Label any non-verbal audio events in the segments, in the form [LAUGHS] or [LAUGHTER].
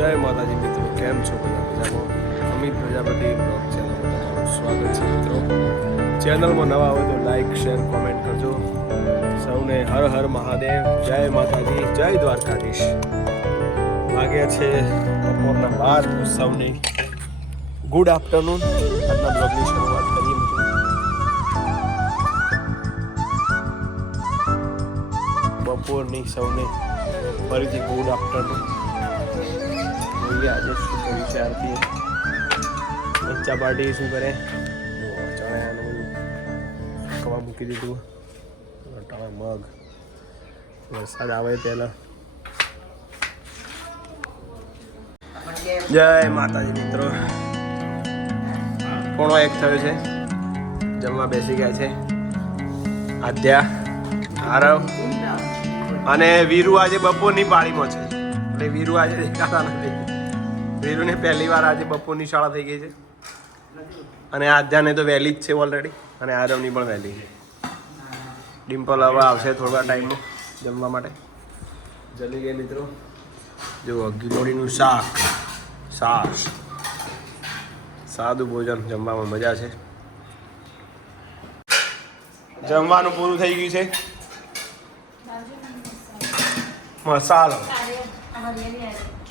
જય માતાજી મિત્રો, કેમ છો બધા? મજામાં? અમિત પ્રજાપતિ બ્લોગ ચેનલમાં સ્વાગત છે મિત્રો. ચેનલમાં નવા હોય તો લાઈક શેર કોમેન્ટ કરજો. સૌને હર હર મહાદેવ. જય માતાજી, જય દ્વારકાધીશ. વાગ્યા છે બપોરના બાર. સૌને ગુડ આફ્ટરનૂન આજના બ્લોગની શરૂઆત કરીએ બપોરની સૌને ફરીથી ગુડ આફ્ટરનૂન જોઈએ આજે શું કર્યું છે આરતી બચ્ચા પાર્ટી શું કરે? ખવા મૂકી દીધું? અટાણા મગ. વરસાદ આવે પહેલાં. જય માતાજી મિત્રો. પોણો એક થયો છે? જમવા બેસી ગયા છે. આદ્યા, આરવ અને વીરુ આજે બપોરની પાળીમાં છે. એટલે વીરુ આજે દેખાતા નથી. વીરુને પહેલી વાર આજે બપોરની શાળા થઈ ગઈ છે. અને આદ્યાને તો વહેલી જ છે ઓલરેડી અને આરવની પણ વહેલી છે. ડિમ્પલ હવે આવશે થોડા ટાઈમમાં જમવા માટે. જલ્દી ગયા મિત્રો. જુઓ ગિલોડીનું શાક. સાસ. સાદું ભોજન જમવામાં મજા છે. જમવાનું પૂરું થઈ ગયું છે. મસાલો.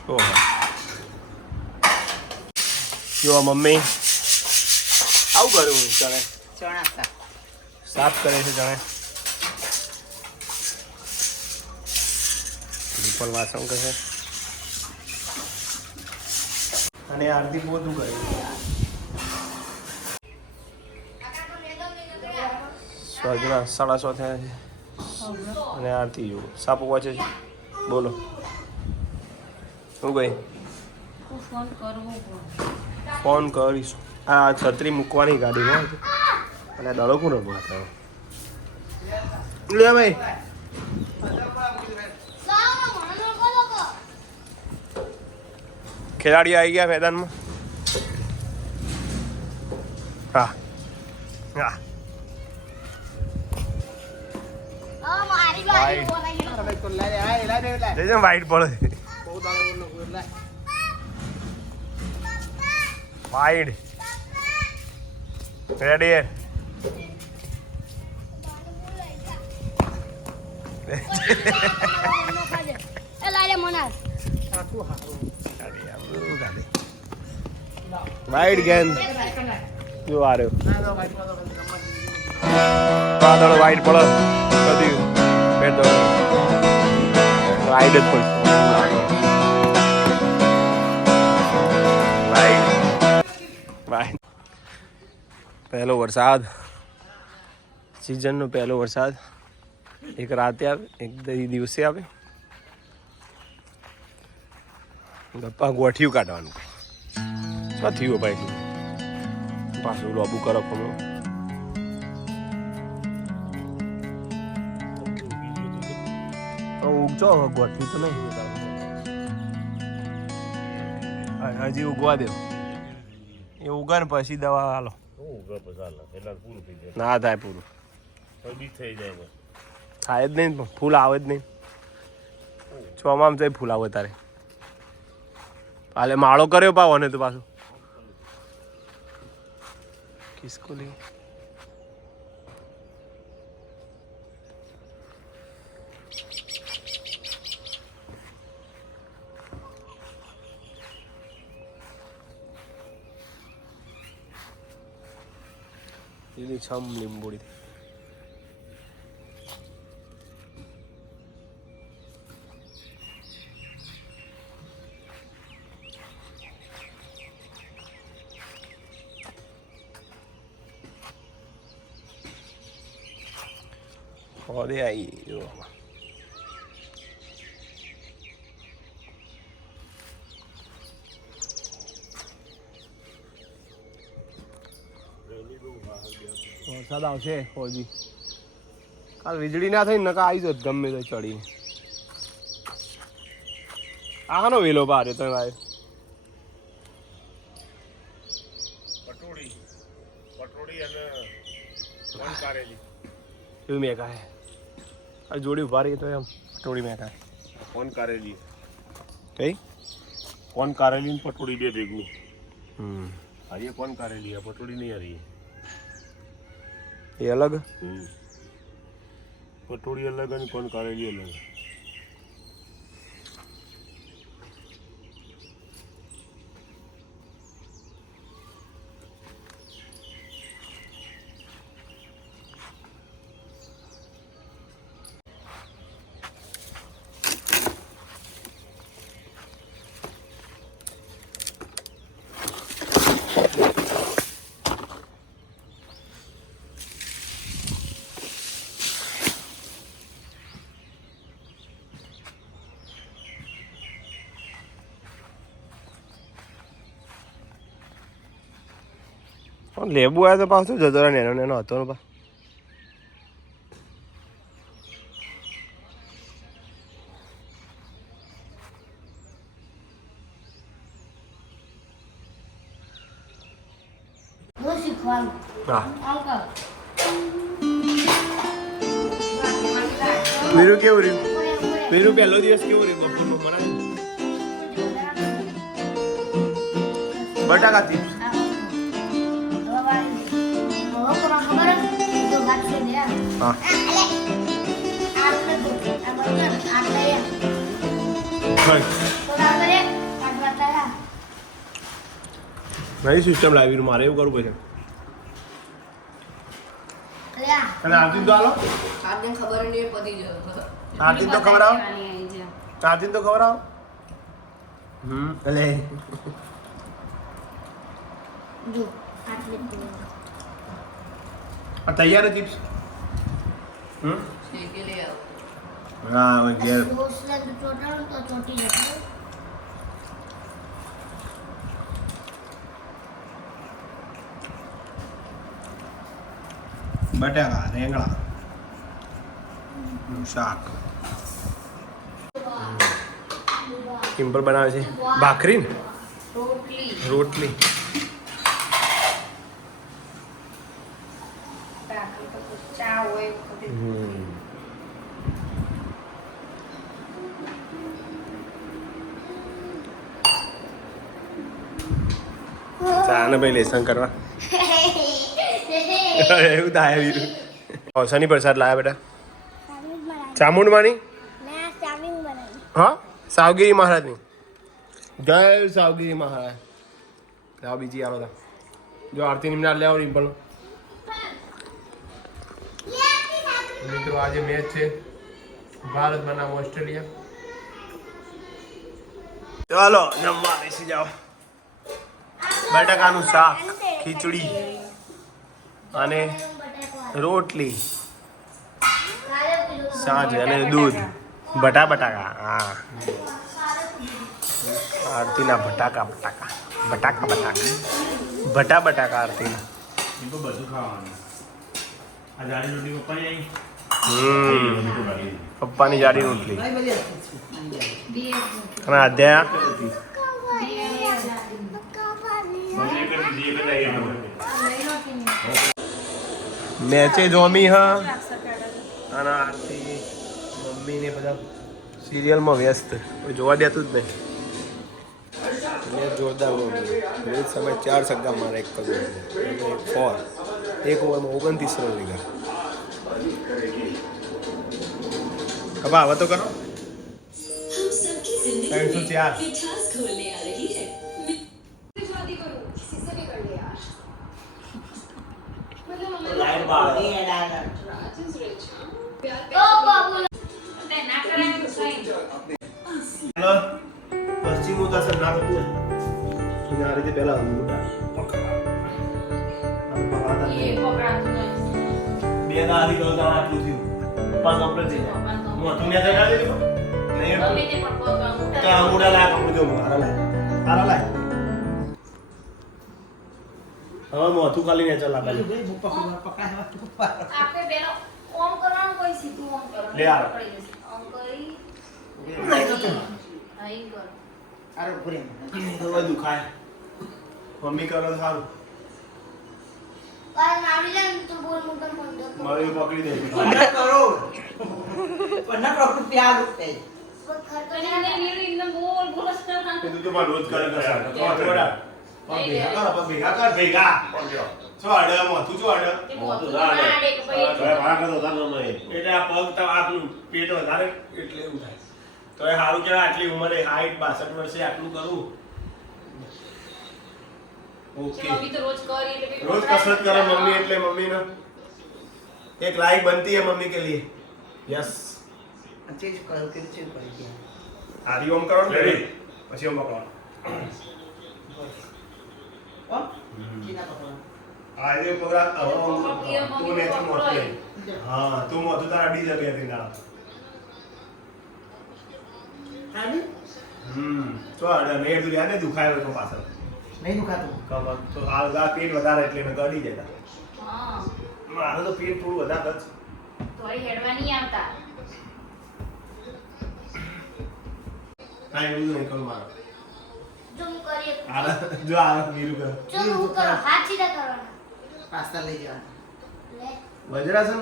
ઓહો. જો મમ્મી. આવું કર્યું ચણે ચણા સાફ કરે છે ચણે દીપલ વાસણ કહે અને આરતી પોતું કરે સજના સાડા સો થયા છે. અને આરતી જુઓ સાપ વાંચે છે. બોલો. શું ગઈ ફોન કરવો ફોન કરીશ. આ છત્રી મૂકવાની ગાડીમાં અને દડો કોને બોલાતો લે ભાઈ. ખેલાડી આવી ગયા મેદાનમાં? હા. હા. વાઈટ પડે વાઈડ રેડી વાઈડ ગેન જો આ રહ્યો વાદળ વાઈટ પડે કદી તો જ પડશે પહેલો વરસાદ. સિઝનનો પહેલો વરસાદ. એક રાતે આવે, એક દિવસે આવે. ગપ્પા ગોઠિયું કાઢવાનું. શું થયું ભાઈ? પાછું લોબુ કરો ખમો ઉગજો ગોઠિયું તો નહીં હજી ઉગવા દો. એ ઉગા ને પછી દવા હાલો ના થાય પૂરું. થાય જ નહીં પણ ફૂલ આવે જ નહીં. ચોમામ તો ફૂલ આવે તારે. હાલે માળો કર્યો પાવો ને તો પાછું. ખિસકોલી ini cham limburi Joder ahí, yo. વરસાદ આવશે હોજી કાલ વીજળી ના થઈ નકા આવી જત ગમે તો ચડીને. આનો વેલો બારે તો ભાઈ. પટોળી પટોળી અને કારેલી એવું મેં કહે આ જોડી ઊભા રહી તો એમ. પટોળી મેં કહે ફોન કારેલી કઈ? ફોન કારેલી ને પટોળી બે ભેગું. હમ. આજે ફોન કારેલી આ પટોળી નહીં હારી એ અલગ. પટોળી અલગ અને કોણ કારેલી અલગ લેબુ આવ્યો તો પાછું જતો રહે નેનો નેનો હતો. પા કેવું રહ્યું વીરુ પહેલો દિવસ કેવું રહ્યું? બપોરનું મને બટાકા ચિપ્સ. હા નવી સિસ્ટમ લાવી મારે એવું કરવું પડશે અને આરતી તો ખબર નહીં પડી આરતી તો આરતી ખબર આવો હમ એટલે તૈયાર છે ચિપ્સ હા હવે ઘેર. બટાકા રેંગણા. શાક. સિમ્પલ બનાવે છે? ભાખરી ને? રોટલી. રોટલી ભાખરી તો ચા હોય બધી. ચા ભાઈ લેસન કરવા. [LAUGHS] એવું થાય વીરું શની પ્રસાદ લાયા બેટા? ચામુંડમાની હા? સાવગીરી મહારાજની? જય સાવગીરી મહારાજ. લાવ બીજી આવો તા. જો આરતી નિમનાર લેવો રિમ્પલ મિત્રો આજે મેચ છે ભારત બનામ ઓસ્ટ્રેલિયા. ચાલો જમવા બેસી જાઓ. બટાકાનું શાક ખીચડી અને રોટલી. સાંજ અને દૂધ. બટા બટાકા હા. આરતીના બટાકા બટાકા. બટાકા બટાકા. બટા બટાકા આરતીના એ તો બધું ખાવાનું. આ જાડી રોટી પપ્પાની હમ. આવી પપ્પાની જાડી રોટલી. અને આધ્યા મેચે જોમી હા. અને આરતી મમ્મી ને બધા સિરિયલમાં વ્યસ્ત. કોઈ જોવા દેતું જ નહીં મેચ જોરદાર રોહિત સમય ચાર છગ્ગા મારે એક કરોડ એક ફોર એક ઓવરમાં ઓગણત્રીસ રન લીધા. હવે હવે તો કરો. ત્રણસો ચાર. મોટું ને જગા દીધું. નહીં તે અંગૂઠા તો લાય કપડું જો હારા લાય હારા લાય હવે મોથું ખાલી ને ચલા ખાલી આપણે પેલો ઓમ કરવાનું કોઈ સીધું ઓમ કરવાનું લે આ. પકડી જશે. ઓમ કરી. હા, ઈ કરો. હવે દુખાય. મમ્મી કરો સારું. કાલ પકડી લે તો બોલ પંદર ફોન રૂપિયા રૂપિયા પકડી દે. અને ભેગા કર પણ ભેગા? કર મોથું છો આડે એટલે આ પગ તો આપણું પેટ વધારે એટલે એવું થાય. તો એ સારું કહેવાય આટલી ઉંમરે હાઈટ બાસઠ વર્ષે આટલું કરું. રોજ કસરત કરે મમ્મી એટલે મમ્મી ને એક લાઈક બનતી હે મમ્મી કે લીએ यस ચેન્જ કરો કે ચેન્જ કરી ગયા આદि ઓમ કરો ને? પછી ઓમ કરો ઓ ચીના પકડો. આજે પગરા તું ને તું મોત હા તું મોત તારા અડી જગ્યા થી ના આની હમ. તો આડે મેડ તું યાદ દુખાયો તો પાછળ. નહીં દુખાતું? કમર તો આ પેટ વધારે એટલે મેં ગડી જતા. હા. મારું તો પેટ થોડું વધારે જ. તોય હેડવા નહીં આવતા. કાઈ એવું નહીં કરું મારે. જો હું કરીએ. આ જો આ નીરુ કર. જો હું કરો હાથ સીધા કરવાના. પાસ્તા લઈ જવાના. વજ્રાસન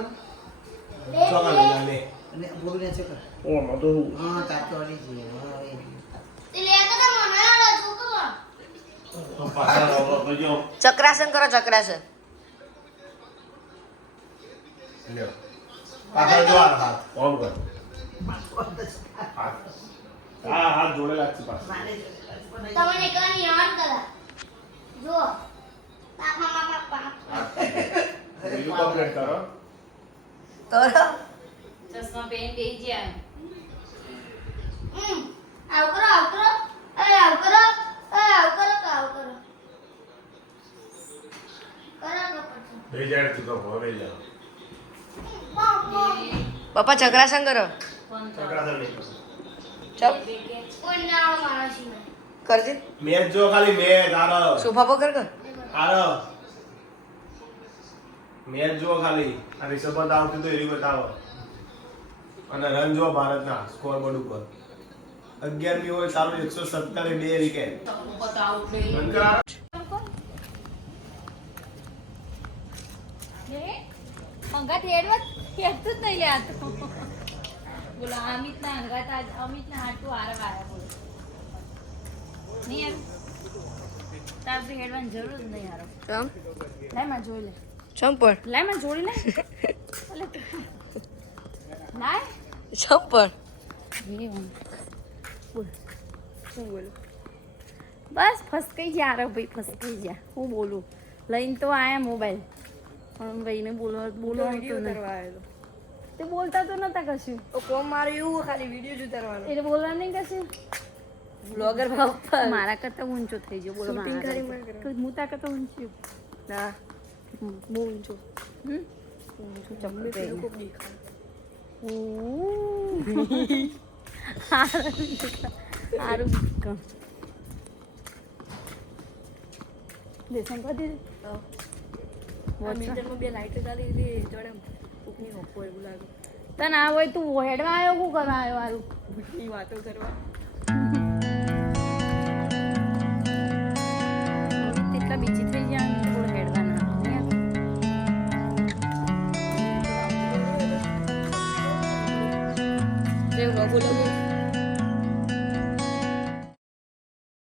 ચોકા લઈ લે અને બોલું ને છે કર. ઓ મો તો હા. તાતો લઈ ગયો. હા એ. લે તો તો મને આલો છોકરો પાછા ચક્રાસન કરો ચક્રાસન. લ્યો. પાછળ જો આ હાથ. ઓમ કર. હા હાથ જોડેલા છે પાછળ. તમને કની યાર કરા જો પાપા મામા પાપા બીજું કમ્પ્લીટ કરો. કરો ચશ્મા પહેરી બેસી જાય હમ. આવ કરો આવ કરો. અરે આવ કરો. અરે આવ કરો તો આવ કરો. કરો કે પછી. બે જાય તું તો ભવે જા પાપા એ પપ્પા ચક્રાસન કરો? કરજે. મેચ જો ખાલી મેચ આરો સોફા પર કર કર આરો મેચ જો ખાલી. આ રિષભ પંત આવતું તો એરી બતાવો. અને રન જો ભારતના સ્કોર બોર્ડ ઉપર. અગિયારમી હોય તારું એકસો સત્તર બે વિકેટ રન કરાવો અંગાત હેડવા હેડતું જ નહીં લે આ તો. બોલો અમિત ના અંગાત આજ અમિત ના હાટું આરવ આવ્યા બોલો. નહીં એમ તાર તો હેડવાની જરૂર જ નહીં આરવ ચમ? લાયમાં જોઈ લે. ચમ પણ. લાયમાં જોડી લે. લાય. ચમ પણ. બોલ. શું બોલું? બસ ફસકાઈ ગયા આરવ ભાઈ ફસકાઈ ગયા. હું બોલું? લઈને તો આયા મોબાઈલ. પણ ભાઈને બોલવા બોલવા તે બોલતા તો નતા કશું. કોમ મારું એવું ખાલી વીડિયો જ ઉતારવાનો. એટલે બોલવા નહીં કશું? બ્લોગર ભાવ મારા કરતા ઊંચો થઈ ગયો બોલો શૂટિંગ કરી હું તા કરતા ઊંચી ના. બહુ ઊંચો. હમ? ઊંચો ચપ્પલ પહેરીને. સારું કમ લેસન કરી દીધું બે લાઈટો ચાલી હતી જોડે કોકની હપ્પો એવું લાગે તને આ હોય તું હેડવા આવ્યો શું કરવા આવ્યો આરું [LAUGHS] એ વાતો કરવા. તેટલા બીજી થઈ ગયા થોડું હેડવાના. બોલો